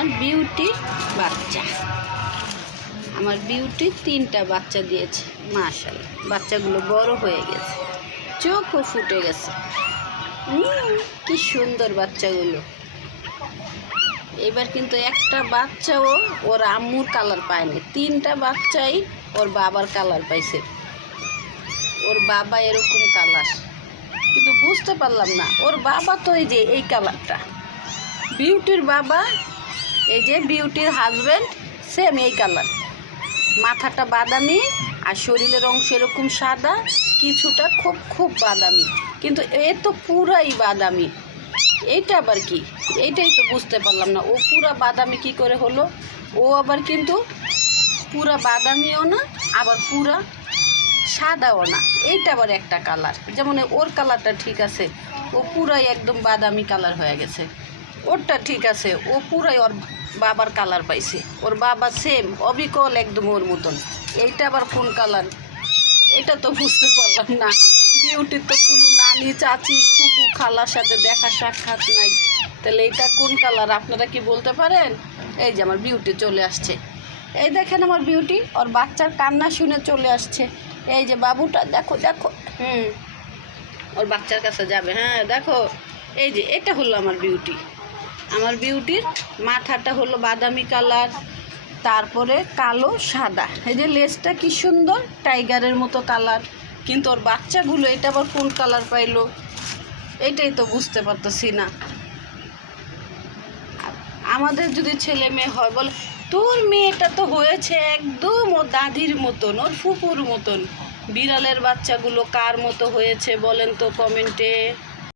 আমার বিউটির বাচ্চা। আমার বিউটি 3টা বাচ্চা দিয়েছে, মাশাআল্লাহ। বাচ্চাগুলো বড় হয়ে গেছে, চোখও ফুটে গেছে। কি সুন্দর বাচ্চাগুলো। এবার কিন্তু একটা বাচ্চাও ওর আম্মুর কালার পায়নি, 3টা বাচ্চাই ওর বাবার কালার পাইছে। ওর বাবা এরকম কালার, কিন্তু বুঝতে পারলাম না ওর বাবা তো এই যে এই কালারটা। বিউটির বাবা, এই যে বিউটির হাজব্যান্ড, সেম এই কালার। মাথাটা বাদামি আর শরীরের অংশ এরকম সাদা, কিছুটা খুব খুব বাদামি, কিন্তু এ তো পুরাই বাদামি। এইটা আবার কি? এইটাই তো বুঝতে পারলাম না, ও পুরা বাদামি কি করে হলো? ও আবার কিন্তু পুরা বাদামিও না, আবার পুরা সাদাও না। এইটা আবার একটা কালার, যেমন ওর কালারটা ঠিক আছে, ও পুরাই একদম বাদামি কালার হয়ে গেছে। ওরটা ঠিক আছে, ও পুরাই ওর বাবার কালার পাইছে। ওর বাবা সেম অবিকল একদম ওর মতন। এইটা আবার কোন কালার? এটা তো বুঝতে পারলাম না। বিউটির তো কোনো নানি, চাচি, ফুপু, খালার সাথে দেখা সাক্ষাৎ নাই, তাহলে এটা কোন কালার? আপনারা কি বলতে পারেন? এই যে আমার বিউটি চলে আসছে, এই দেখেন আমার বিউটি ওর বাচ্চার কান্না শুনে চলে আসছে। এই যে বাবুটা দেখো দেখো, ওর বাচ্চার কাছে যাবে। হ্যাঁ দেখো, এই যে এটা হলো আমার বিউটি। আমার বিউটির মাথাটা হলো বাদামি কালার, তারপরে কালো সাদা। এই যে লেজটা কি সুন্দর টাইগারের মতো কালার, কিন্তু ওর বাচ্চাগুলো এটা আবার কোন কালার পাইলো? এটাই তো বুঝতে পারতেছি না। আমাদের যদি ছেলে মেয়ে হয়, বলে তোর মেয়েটা তো হয়েছে একদম ওর দাদির মতন, ওর ফুপুর মতন। বিড়ালের বাচ্চাগুলো কার মতো হয়েছে বলেন তো কমেন্টে।